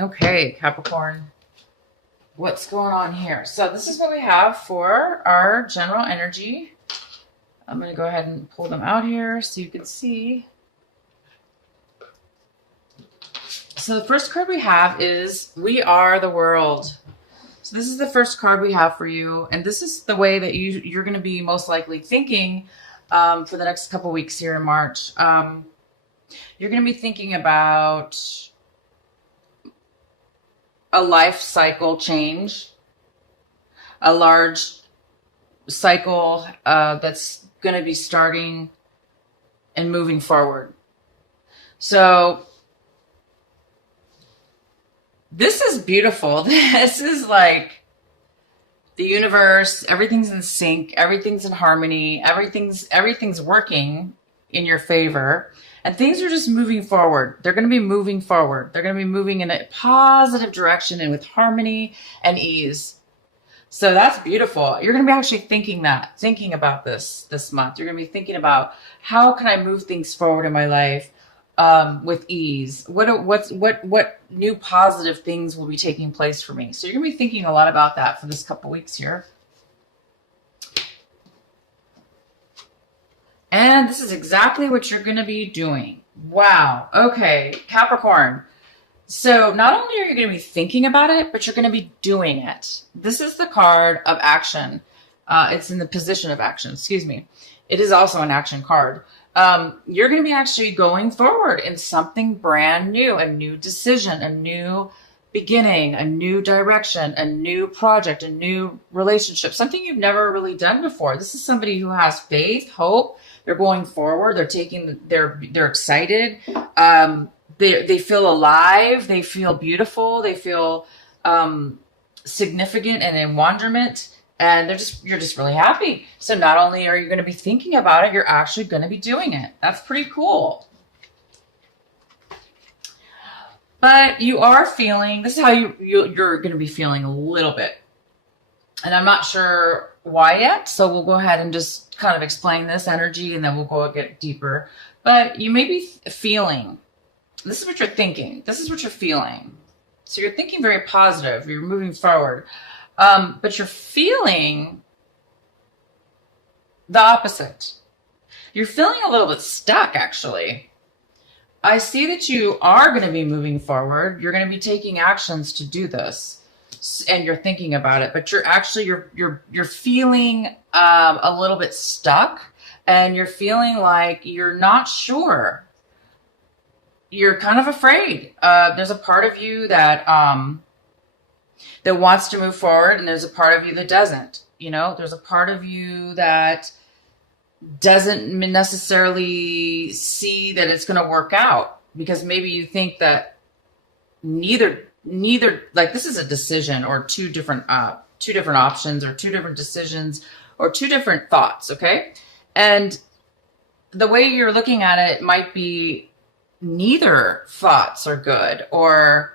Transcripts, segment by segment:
Okay, Capricorn, what's going on here? So this is what we have for our general energy. I'm going to go ahead and pull them out here so you can see. So the first card we have is We Are the World. So this is the first card we have for you. And this is the way that you're going to be most likely thinking for the next couple weeks here in March. You're going to be thinking about a life cycle change, a large cycle that's going to be starting and moving forward. So this is beautiful. This is like the universe. Everything's in sync. Everything's in harmony. Everything's working in your favor. And things are just moving forward. They're going to be moving forward. They're going to be moving in a positive direction and with harmony and ease. So that's beautiful. You're going to be actually thinking about this month. You're going to be thinking about, how can I move things forward in my life with ease? What new positive things will be taking place for me? So you're going to be thinking a lot about that for this couple weeks here. And this is exactly what you're going to be doing. Wow. Okay, Capricorn. So not only are you going to be thinking about it, but you're going to be doing it. This is the card of action. It's in the position of action. Excuse me. It is also an action card. You're going to be actually going forward in something brand new, a new decision, a new beginning, a new direction, a new project, a new relationship, something you've never really done before. This is somebody who has faith, hope. They're going forward. They're excited. They feel alive. They feel beautiful. They feel significant and in wonderment. And you're just really happy. So not only are you going to be thinking about it, you're actually going to be doing it. That's pretty cool. But you are feeling, this is how you're going to be feeling a little bit. And I'm not sure why yet. So we'll go ahead and just kind of explain this energy, and then we'll go a bit deeper. But you may be feeling, this is what you're thinking. This is what you're feeling. So you're thinking very positive. You're moving forward. But you're feeling the opposite. You're feeling a little bit stuck, actually. I see that you are going to be moving forward. You're going to be taking actions to do this, and you're thinking about it. But you're feeling a little bit stuck, and you're feeling like you're not sure. You're kind of afraid. There's a part of you that wants to move forward, and there's a part of you that doesn't. You know, there's a part of you that doesn't necessarily see that it's going to work out, because maybe you think that neither, like, this is a decision, or two different options, or two different decisions, or two different thoughts. Okay. And the way you're looking at it might be neither thoughts are good, or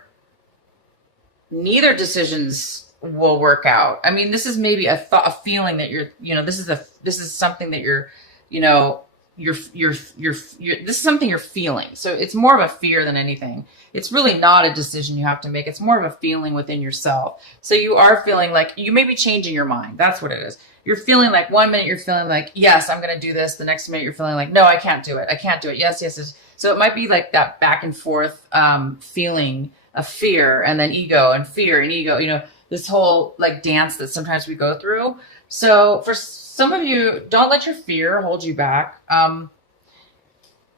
neither decisions will work out. I mean, this is maybe a feeling that this is something that this is something you're feeling. So it's more of a fear than anything. It's really not a decision you have to make. It's more of a feeling within yourself. So you are feeling like you may be changing your mind. That's what it is. You're feeling like, one minute you're feeling like, yes, I'm going to do this. The next minute you're feeling like, no, I can't do it. I can't do it. Yes, yes, yes. So it might be like that back and forth feeling of fear, and then ego, and fear and ego, this whole like dance that sometimes we go through. So for some of you, don't let your fear hold you back.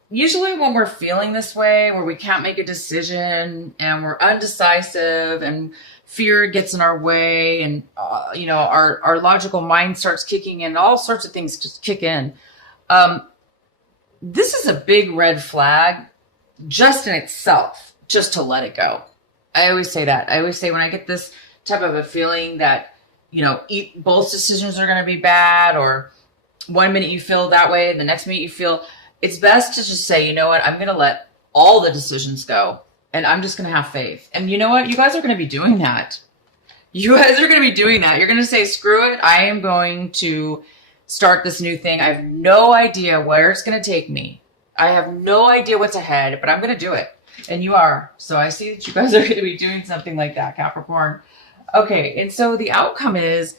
Usually when we're feeling this way, where we can't make a decision and we're undecisive and fear gets in our way, and our logical mind starts kicking in, all sorts of things just kick in. This is a big red flag just in itself, just to let it go. I always say that. I always say, when I get this type of a feeling that, both decisions are going to be bad, or one minute you feel that way, the next minute you feel, it's best to just say, you know what, I'm going to let all the decisions go, and I'm just going to have faith. And you know what? You guys are going to be doing that. You guys are going to be doing that. You're going to say, screw it. I am going to start this new thing. I have no idea where it's going to take me. I have no idea what's ahead, but I'm going to do it. And you are. So I see that you guys are going to be doing something like that, Capricorn. Okay. And so the outcome is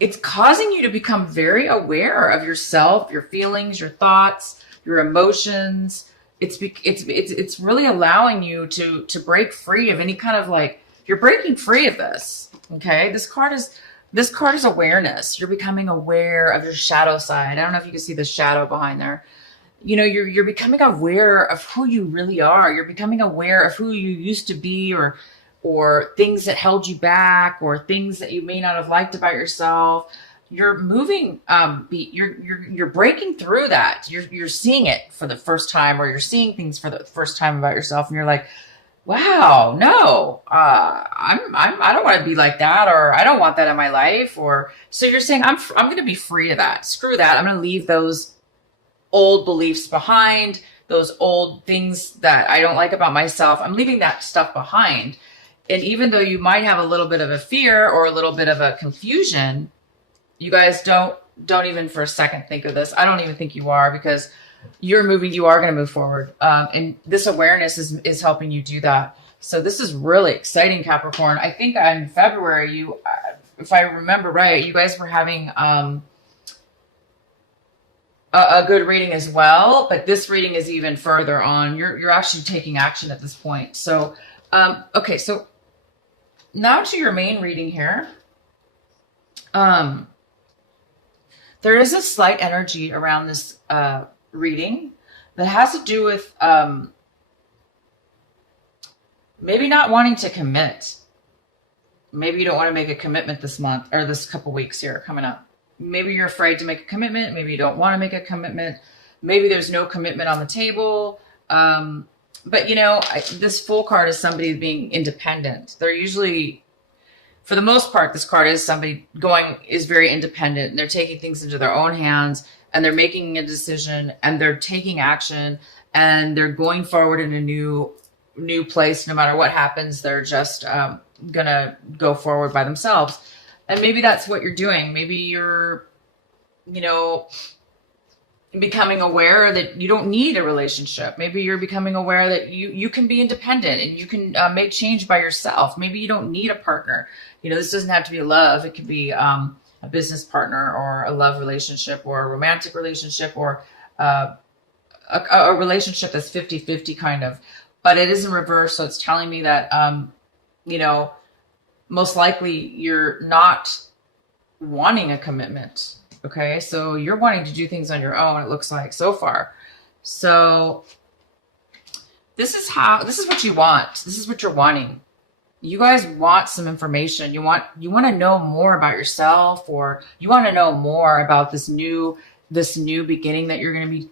it's causing you to become very aware of yourself, your feelings, your thoughts, your emotions. It's really allowing you to break free of any kind of like, you're breaking free of this. Okay. This card is awareness. You're becoming aware of your shadow side. I don't know if you can see the shadow behind there. You know, you're becoming aware of who you really are. You're becoming aware of who you used to be, or things that held you back, or things that you may not have liked about yourself. You're moving, you're breaking through that. You're seeing it for the first time, or you're seeing things for the first time about yourself, and you're like, wow, no, I don't want to be like that, or I don't want that in my life. Or so you're saying, I'm going to be free of that. Screw that. I'm going to leave those old beliefs behind, those old things that I don't like about myself. I'm leaving that stuff behind. And even though you might have a little bit of a fear or a little bit of a confusion, you guys don't even for a second think of this. I don't even think you are, because you're moving, you are going to move forward. And this awareness is helping you do that. So this is really exciting, Capricorn. I think in February, if I remember right, you guys were having a good reading as well, but this reading is even further on. You're actually taking action at this point. So, okay. So now to your main reading here. There is a slight energy around this, reading that has to do with, maybe not wanting to commit. Maybe you don't want to make a commitment this month or this couple weeks here coming up. Maybe you're afraid to make a commitment. Maybe you don't want to make a commitment. Maybe there's no commitment on the table. But you know, this Fool card is somebody being independent. They're usually, for the most part, this card is somebody is very independent, and they're taking things into their own hands, and they're making a decision, and they're taking action, and they're going forward in a new place. No matter what happens, they're just gonna go forward by themselves. And maybe that's what you're doing. Maybe you're, you know, becoming aware that you don't need a relationship. Maybe you're becoming aware that you can be independent, and you can make change by yourself. Maybe you don't need a partner. You know, this doesn't have to be love. It could be a business partner, or a love relationship, or a romantic relationship, or a relationship that's 50-50 kind of. But it is in reverse. So it's telling me that, you know, most likely you're not wanting a commitment. Okay. So you're wanting to do things on your own, it looks like so far. So this is what you want. This is what you're wanting. You guys want some information. You want to know more about yourself, or you want to know more about this new beginning that you're going to be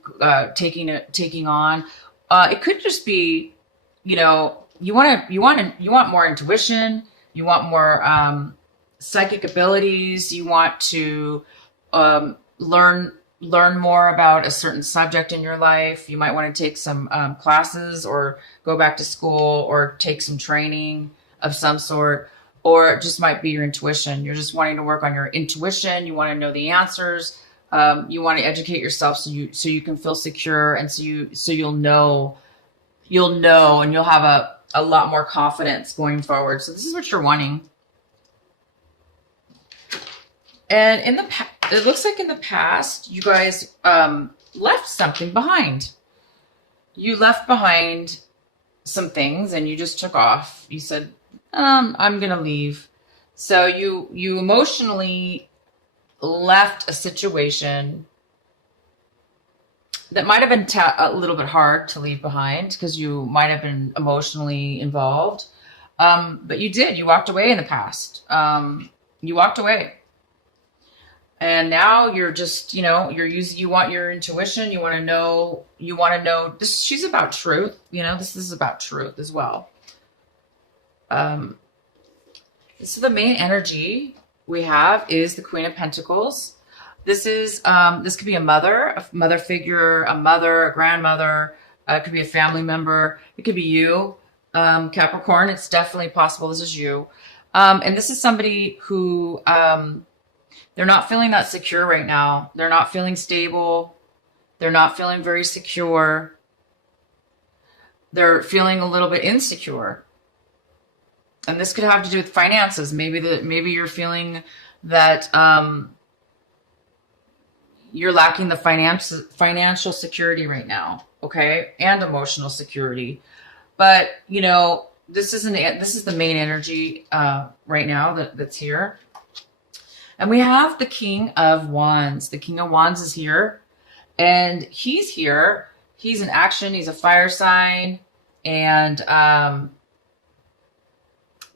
taking on. It could just be, you know, you want more intuition. You want more psychic abilities. You want to learn more about a certain subject in your life. You might want to take some classes, or go back to school, or take some training of some sort. Or it just might be your intuition. You're just wanting to work on your intuition. You want to know the answers. You want to educate yourself so you can feel secure, and so you'll know, and you'll have a lot more confidence going forward. So this is what you're wanting. And it looks like in the past, you guys left something behind. You left behind some things, and you just took off. You said, I'm going to leave. So you emotionally left a situation that might have been a little bit hard to leave behind, because you might have been emotionally involved. But you did. You walked away in the past. You walked away. And now you're just, you know, you want your intuition. You want to know this. She's about truth. You know, this is about truth as well. This is the main energy we have is the Queen of Pentacles. This is, this could be a mother figure, a mother, a grandmother. It could be a family member. It could be you, Capricorn. It's definitely possible this is you. And this is somebody who, they're not feeling that secure right now. They're not feeling stable. They're not feeling very secure. They're feeling a little bit insecure. And this could have to do with finances. Maybe you're feeling that you're lacking the financial security right now, okay? And emotional security. But, you know, this is the main energy right now that's here. And we have the King of Wands. The King of Wands is here. And he's here. He's in action. He's a fire sign. And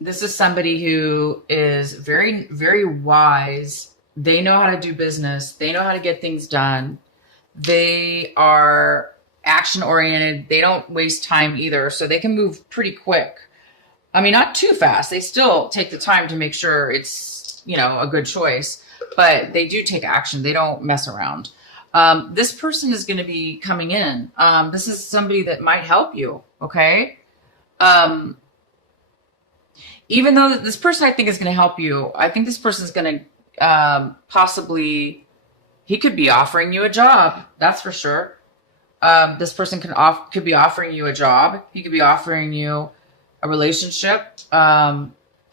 this is somebody who is very, very wise. They know how to do business. They know how to get things done. They are action oriented. They don't waste time either. So they can move pretty quick. I mean, not too fast. They still take the time to make sure it's, you know, a good choice, but they do take action. They don't mess around. This person is going to be coming in. This is somebody that might help you. Okay. Even though this person I think is going to help you, I think this person is going to possibly, he could be offering you a job. That's for sure. This person could be offering you a job. He could be offering you a relationship.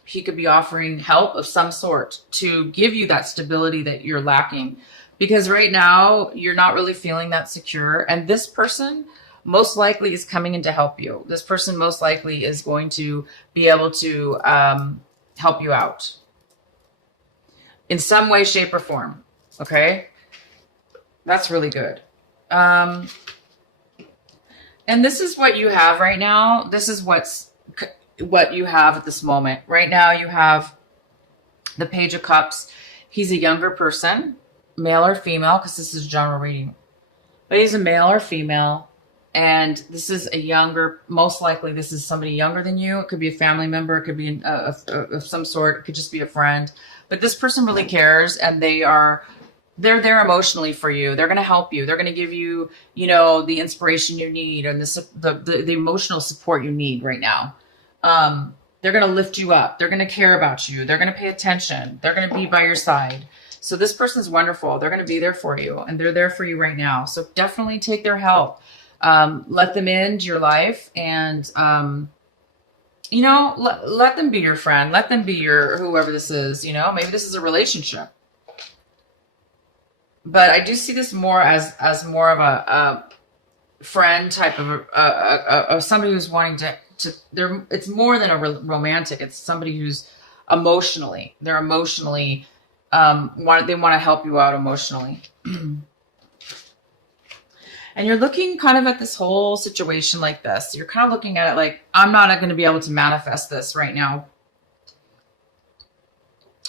He could be offering help of some sort to give you that stability that you're lacking. Because right now you're not really feeling that secure. And this person most likely is coming in to help you. This person most likely is going to be able to help you out in some way, shape, or form. Okay? That's really good. And this is what you have right now. This is what you have at this moment. Right now you have the Page of Cups. He's a younger person, male or female, because this is general reading. But he's a male or female. And this is a younger, most likely this is somebody younger than you. It could be a family member. It could be of some sort. It could just be a friend. But this person really cares, and they're there emotionally for you. They're going to help you. They're going to give you, you know, the inspiration you need and the emotional support you need right now. They're going to lift you up. They're going to care about you. They're going to pay attention. They're going to be by your side. So this person's wonderful. They're going to be there for you, and they're there for you right now. So definitely take their help. Let them into your life, and, you know, let them be your friend. Let them be your, whoever this is, you know, maybe this is a relationship. But I do see this more as more of a friend type of somebody who's wanting to it's more than a romantic. It's somebody who's emotionally, they want to help you out emotionally. And you're looking kind of at this whole situation like this. You're kind of looking at it like, I'm not going to be able to manifest this right now.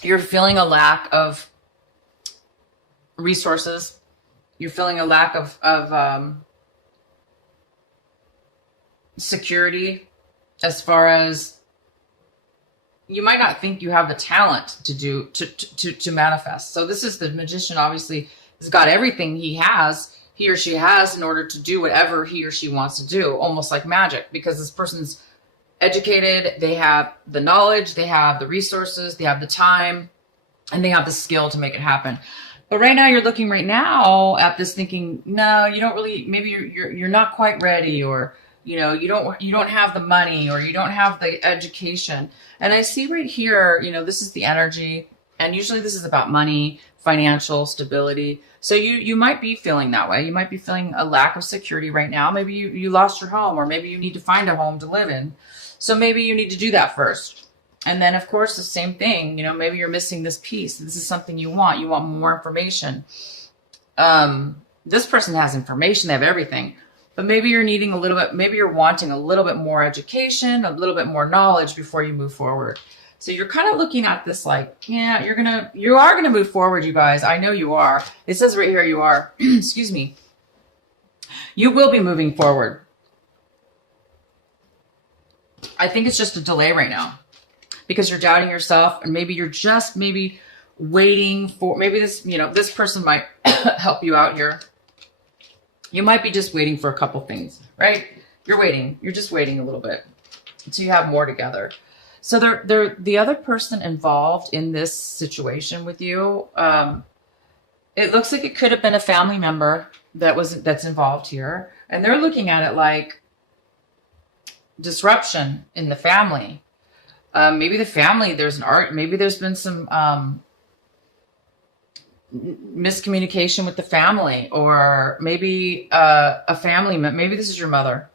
You're feeling a lack of resources. You're feeling a lack of security, as far as you might not think you have the talent to manifest. So this is the Magician, obviously has got everything he or she has in order to do whatever he or she wants to do, almost like magic, because this person's educated, they have the knowledge, they have the resources, they have the time, and they have the skill to make it happen. But right now you're looking right now at this thinking, no, you don't really, maybe you're not quite ready, or, you know, you don't have the money, or you don't have the education. And I see right here, you know, this is the energy, and usually this is about money, financial stability. So you might be feeling that way. You might be feeling a lack of security right now. Maybe you lost your home, or maybe you need to find a home to live in. So maybe you need to do that first. And then, of course, the same thing, you know, maybe you're missing this piece. This is something you want. You want more information. This person has information. They have everything. But maybe you're needing a little bit, maybe you're wanting a little bit more education, a little bit more knowledge before you move forward. So you're kind of looking at this like, yeah, you are going to move forward, you guys. I know you are. It says right here you are. Excuse me. You will be moving forward. I think it's just a delay right now because you're doubting yourself, and maybe you're just waiting for, maybe this, you know, this person might help you out here. You might be just waiting for a couple things, right? You're waiting. You're just waiting a little bit until you have more together. So the other person involved in this situation with you, it looks like it could have been a family member that's involved here. And they're looking at it like, disruption in the family. Maybe the family, maybe there's been some miscommunication with the family, or maybe maybe this is your mother.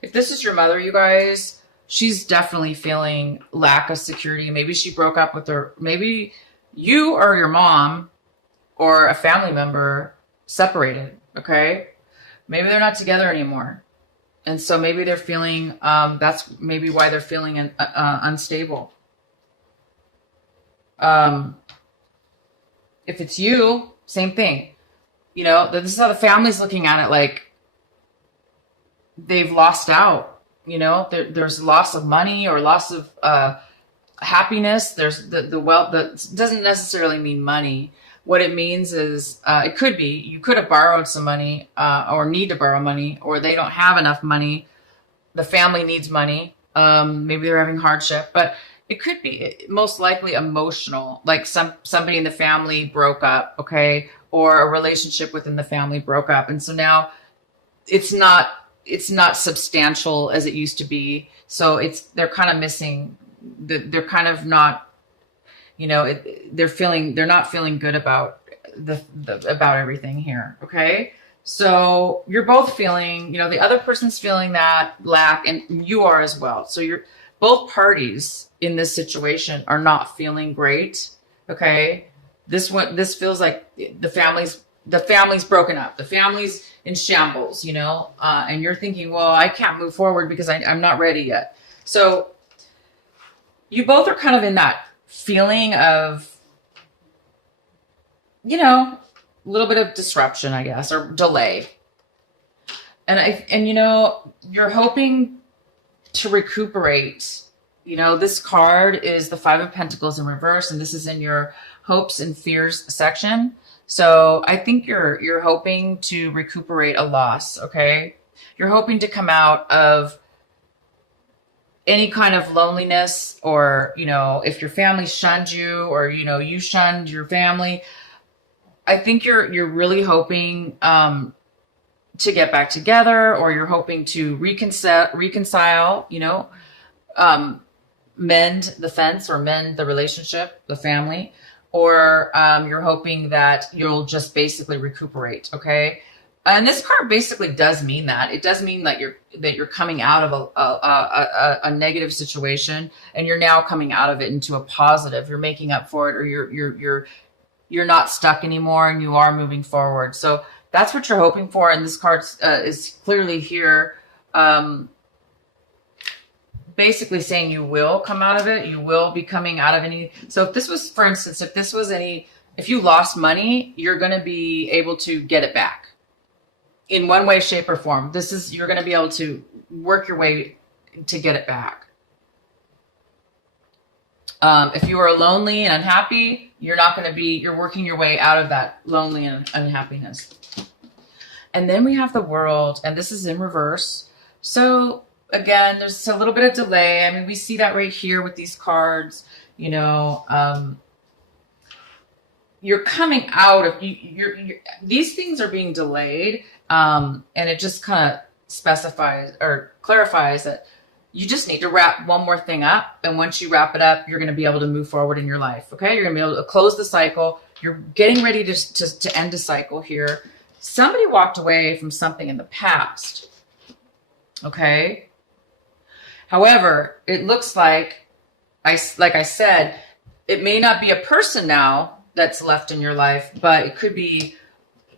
If this is your mother, you guys, she's definitely feeling lack of security. Maybe she broke up with her. Maybe you or your mom or a family member separated. Okay. Maybe they're not together anymore. And so maybe they're feeling, that's maybe why they're feeling unstable. If it's you, same thing. You know, this is how the family's looking at it. Like, they've lost out. You know, there's loss of money or loss of happiness. There's the wealth. That doesn't necessarily mean money. What it means is, it could be, you could have borrowed some money, or need to borrow money, or they don't have enough money. The family needs money. Maybe they're having hardship, but it could be most likely emotional, like somebody in the family broke up, okay, or a relationship within the family broke up, and so now it's not substantial as it used to be. So they're kind of missing. They're kind of not. You know, they're not feeling good about about everything here. Okay. So you're both feeling, you know, the other person's feeling that lack, and you are as well. So both parties in this situation are not feeling great. Okay. This feels like the family's broken up. The family's in shambles, you know, and you're thinking, well, I can't move forward because I'm not ready yet. So you both are kind of in that feeling of, you know, a little bit of disruption, I guess, or delay. And you know, you're hoping to recuperate. You know, this card is the Five of Pentacles in reverse, and this is in your hopes and fears section. So I think you're hoping to recuperate a loss, okay? You're hoping to come out of any kind of loneliness, or, you know, if your family shunned you, or, you know, you shunned your family. I think you're really hoping to get back together, or you're hoping to reconcile, you know, mend the fence or mend the relationship, the family, or you're hoping that you'll just basically recuperate, okay? And this card basically does mean that. It does mean that you're coming out of a negative situation, and you're now coming out of it into a positive. You're making up for it, or you're not stuck anymore, and you are moving forward. So that's what you're hoping for. And this card is clearly here, basically saying you will come out of it. You will be coming out of any. So if this was, for instance, if you lost money, you're going to be able to get it back in one way, shape, or form. You're going to be able to work your way to get it back. If you are lonely and unhappy, you're working your way out of that lonely and unhappiness. And then we have the World, and this is in reverse. So again, there's a little bit of delay. I mean, we see that right here with these cards, you know, you're coming out of, these things are being delayed. And it just kind of specifies or clarifies that you just need to wrap one more thing up. And once you wrap it up, you're going to be able to move forward in your life. Okay. You're going to be able to close the cycle. You're getting ready to end a cycle here. Somebody walked away from something in the past. Okay. However, it looks like I said, it may not be a person now that's left in your life, but it could be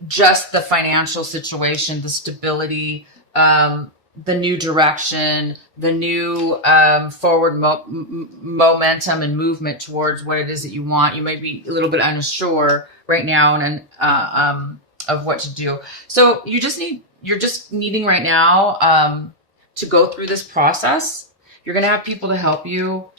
just the financial situation, the stability, the new direction, the new forward momentum and movement towards what it is that you want. You might be a little bit unsure right now and of what to do. So you're just needing right now to go through this process. You're going to have people to help you.